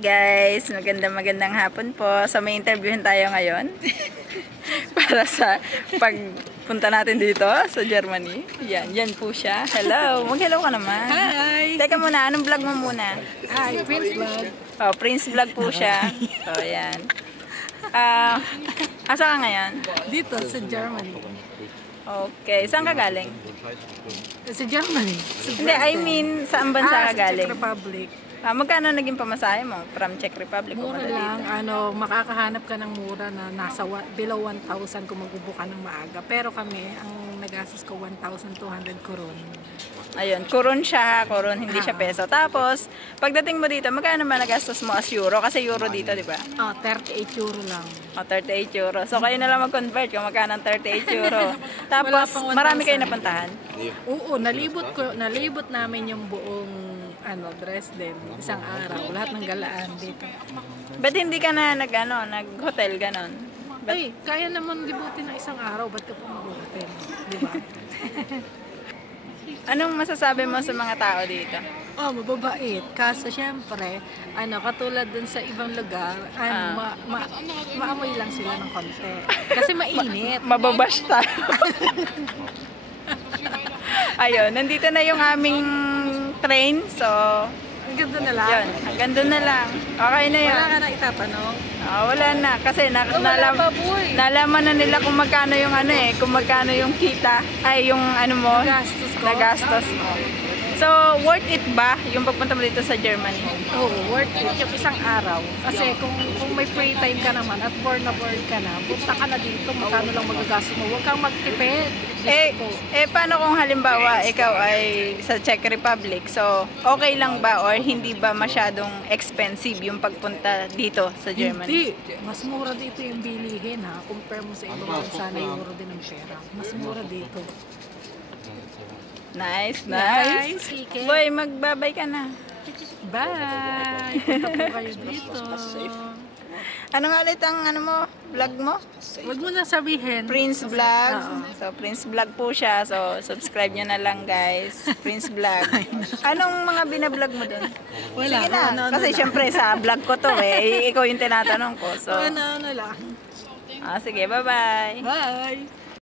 Guys, magandang hapon po. So may interviewin tayo ngayon para sa pagpunta natin dito sa Germany. Yan po siya. Hello, mag-hello ka naman. Hi! Teka muna, anong vlog mo muna? Hi, Prince Vlog. Oh, Prince Vlog po siya. So yan. Asa ka ngayon? Dito sa Germany. Okay, saan ka galing? Sa Germany. Hindi, I mean, saan bansa ka galing? Sa Czech Republic. Magkano naging pamasahe mo from Czech Republic? Mura lang, makakahanap ka ng mura na nasa below 1,000 kung magbubuka ng maaga. Pero kami, ang nagastos ko 1,200 koron. Ayun, koron siya, koron, hindi siya peso. Tapos, pagdating mo dito, magkano ba nagastos mo as euro? Kasi euro dito, di ba? 38 euro lang. 38 euro. So, kayo na lang mag-convert kung magkano ang 38 euro. Tapos, marami kayo napuntahan? Oo, nalibot namin yung buong Dresden, isang araw, lahat ng galaan dito. Ba't hindi ka na nag-hotel, ganon? Ay, kaya naman libutin ng isang araw, ba't ka pa mag-hotel? Di ba? Anong masasabi mo sa mga tao dito? Mababait. Kaso syempre, katulad dun sa ibang lugar, maamoy lang sila ng konti. Kasi mainit. Mababash tayo. Ayun, nandito na yung aming train, so hanggang doon na lang? Yun, hanggang doon na lang. Okay na yun. Wala ka na itatanong? Wala na, kasi nalaman na nila kung magkano yung kung magkano yung kita, ay yung mo, nagastos mo. So, worth it ba yung pagpunta mo dito sa Germany? Oo, worth it. Yung isang araw. Kasi kung may free time ka naman at bored ka na, punta ka na dito, magkano lang magagastos mo. Huwag kang magtipid. Paano kung halimbawa ikaw ay sa Czech Republic, so okay lang ba or hindi ba masyadong expensive yung pagpunta dito sa Germany? Hindi. Mas mura dito yung bilihin compare mo sa ibang bansa na euro din ang pera. Mas mura dito. Nice. Sige. Boy, magbabay ka na. Bye! Punta po kayo dito. Ano nga ulit ang vlog mo? Huwag mo na sabihin. Prince Vlog. So, Prince Vlog po siya. So, subscribe nyo na lang, guys. Prince Vlog. Anong mga binablog mo dun? Wala. Sige na. Kasi syempre sa vlog ko to Ikaw yung tinatanong ko. So, Ano lang. sige, bye-bye. Bye!